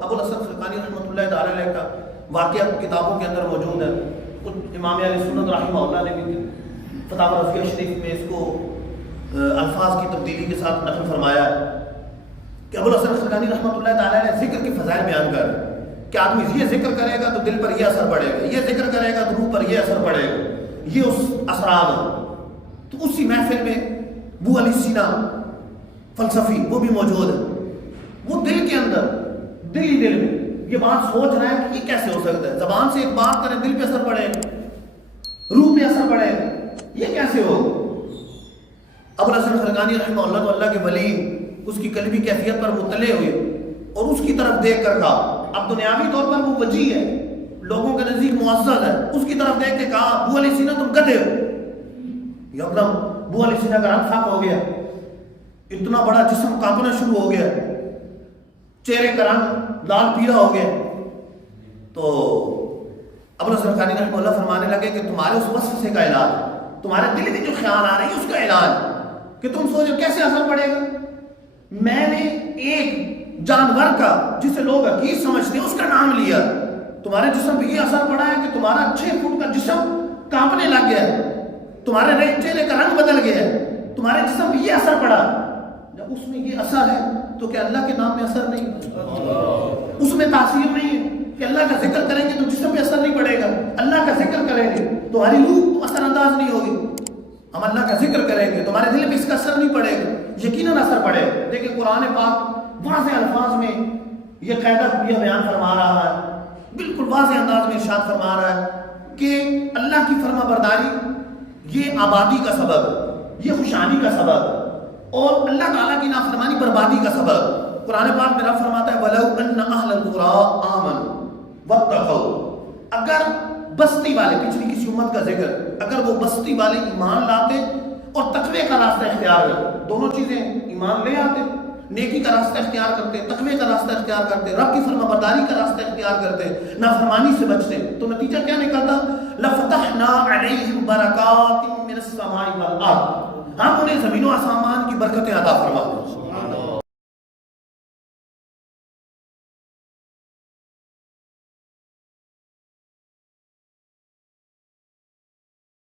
ابو الحسن خرقانی رحمۃ اللہ تعالی علیہ کا واقعہ کتابوں کے اندر موجود ہے. کچھ امام اہل سنت رحمہ اللہ نے بھی فتاوی رفیع شریف میں اس کو الفاظ کی تبدیلی کے ساتھ نقل فرمایا ہے کہ ابو الحسن خرقانی رحمۃ اللہ تعالی علیہ ذکر کے فضائل بیان کر رہے ہیں کہ آدمی یہ ذکر کرے گا تو دل پر یہ اثر پڑے گا، یہ ذکر کرے گا تو روح پر یہ اثر پڑے گا، یہ اس اثرات ہیں. تو اسی محفل میں ابو علی سینا فلسفی وہ بھی موجود ہے. وہ دل کے اندر دل ہی دل میں یہ بات سوچ رہا ہے کہ یہ کیسے ہو سکتا ہے، زبان سے ایک بات کرے دل پہ اثر پڑے، روح پہ اثر پڑے، یہ کیسے ہو. ابو الحسن خرقانی رحمہ اللہ تو اللہ کے ولی اس کی قلبی کیفیت پر مطلع ہوئے اور اس کی طرف دیکھ کر کہا، اب دنیاوی طور پر وہ وجی ہے، لوگوں کے نزدیک معزز ہے، اس کی طرف دیکھ کے کہا ابو علی سینا تم گدھے ہو. یکدم ابو علی سینا کا رنگ فاق ہو گیا، اتنا بڑا جسم کانپنا شروع ہو گیا، چہرے کا رنگ لال پیلا ہو گیا. تو ابو الحسن خرقانی رحمہ اللہ فرمانے لگے کہ تمہارے اس وصف سے کا علاج، تمہارے دل میں جو خیال آ رہے ہیں اس کا علاج کہ تم سوچو کیسے اثر پڑے گا. میں نے ایک جانور کا جسے لوگ حقیر سمجھتے ہیں اس کا نام لیا، تمہارے جسم پہ یہ اثر پڑا ہے کہ تمہارا 6 فٹ کا جسم کانپنے لگ گیا ہے، تمہارے چہرے کا رنگ بدل گیا ہے، تمہارے جسم پہ یہ اثر پڑا. جب اس میں یہ اثر ہے تو کیا اللہ کے نام میں اثر نہیں ہے؟ اس میں تاثیر نہیں ہے کہ اللہ کا ذکر کریں گے تو جسم پہ اثر نہیں پڑے گا، اللہ کا ذکر کریں گے تمہاری روح اثر انداز نہیں ہوگی. ہم اللہ کا ذکر کریں گے تمہارے دل پہ اس کا اثر نہیں پڑے گا، یقیناً اثر پڑے گا. لیکن قرآن پاک واضح الفاظ میں یہ قاعدہ یہ بیان فرما رہا ہے، بالکل واضح انداز میں ارشاد فرما رہا ہے کہ اللہ کی فرما برداری یہ آبادی کا سبب ہے، یہ خوشحالی کا سبب ہے، اور اللہ تعالیٰ کی نافرمانی بربادی کا سبب. قرآن پاک میں رب فرماتا ہے وَلَوْ أَنَّ أَهْلَ الْقُرَىٰ آمَنُوا وَاتَّقَوْا، اگر بستی والے، پچھلی کسی امت کا ذکر، اگر وہ بستی والے ایمان لاتے اور تقوی کا راستہ اختیار کرتے، دونوں چیزیں ایمان لے آتے، نیکی کا راستہ اختیار کرتے، تقوی کا راستہ اختیار کرتے، رب کی فرما برداری کا راستہ اختیار کرتے، نافرمانی سے بچتے، تو نتیجہ کیا نکلتا؟ لَفَتَحْنَا عَلَيْهِمْ بَرَكَاتٍ مِّنَ السَّمَاءِ وَالْأَرْضِ، ہم انہیں زمین و آسمان کی برکتیں عطا فرما دیں.